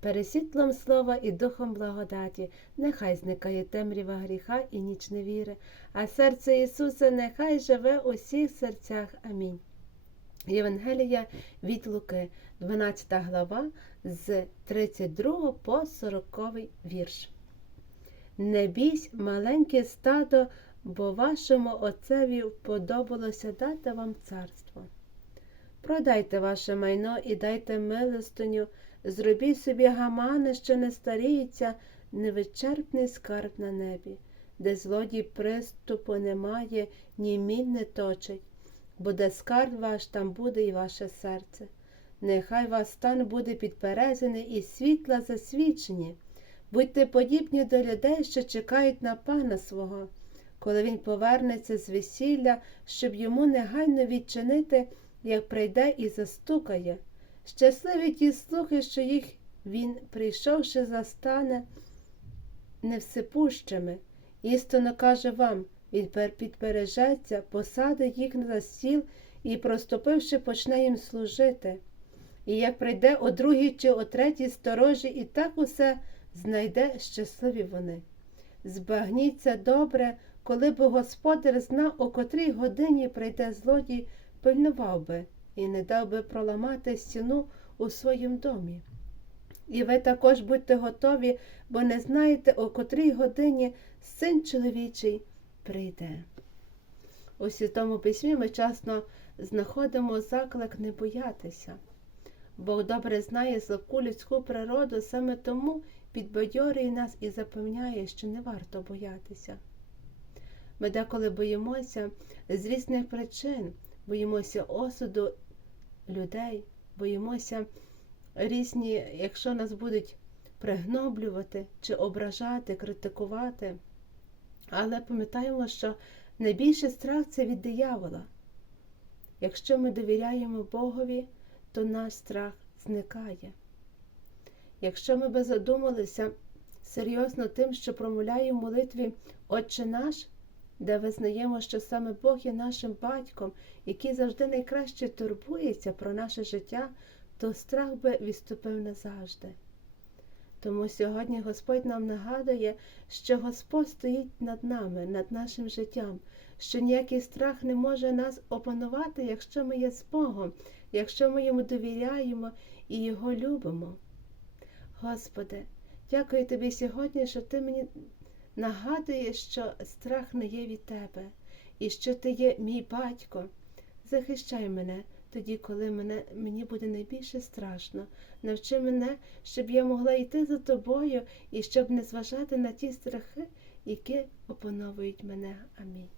Пересвітлом слова і духом благодаті, нехай зникає темрява гріха і ніч невіри, а серце Ісуса нехай живе у всіх серцях. Амінь. Євангелія від Луки, 12 глава, з 32 по 40 вірш. Не бійсь, маленьке стадо, бо вашому отцеві вподобалося дати вам царство. Продайте ваше майно і дайте милостиню, зробіть собі гамани, що не старіються, невичерпний скарб на небі, де злодій приступу немає, ні міль не точить, бо де скарб ваш, там буде і ваше серце. Нехай ваш стан буде підперезаний і світла засвічені. Будьте подібні до людей, що чекають на пана свого, коли він повернеться з весілля, щоб йому негайно відчинити, як прийде і застукає. Щасливі ті слухи, що їх він, прийшовши, застане невсипущими. Істинно каже вам, він підпережеться, посадить їх на стіл і, проступивши, почне їм служити. І як прийде о другій чи о третій сторожі, і так усе знайде щасливі вони. Збагніться добре, коли б господар знав, о котрій годині прийде злодій, пильнував би і не дав би проламати стіну у своїм домі. І ви також будьте готові, бо не знаєте, о котрій годині син чоловічий прийде. У Святому Письмі ми часто знаходимо заклик не боятися. Бог добре знає слабку людську природу, саме тому підбадьорює нас і запевняє, що не варто боятися. Ми деколи боїмося з різних причин, боїмося осуду людей, боїмося різні, якщо нас будуть пригноблювати чи ображати, критикувати. Але пам'ятаємо, що найбільший страх це від диявола. Якщо ми довіряємо Богові, то наш страх зникає. Якщо ми би задумалися серйозно тим, що промовляємо в молитві Отче наш, де визнаємо, що саме Бог є нашим батьком, який завжди найкраще турбується про наше життя, то страх би відступив назавжди. Тому сьогодні Господь нам нагадує, що Господь стоїть над нами, над нашим життям, що ніякий страх не може нас опанувати, якщо ми є з Богом, якщо ми йому довіряємо і Його любимо. Господи, дякую Тобі сьогодні, що Ти мені нагадуєш, що страх не є від Тебе, і що Ти є мій батько. Захищай мене тоді, коли мене, мені буде найбільше страшно. Навчи мене, щоб я могла йти за тобою і щоб не зважати на ті страхи, які опановують мене. Амінь.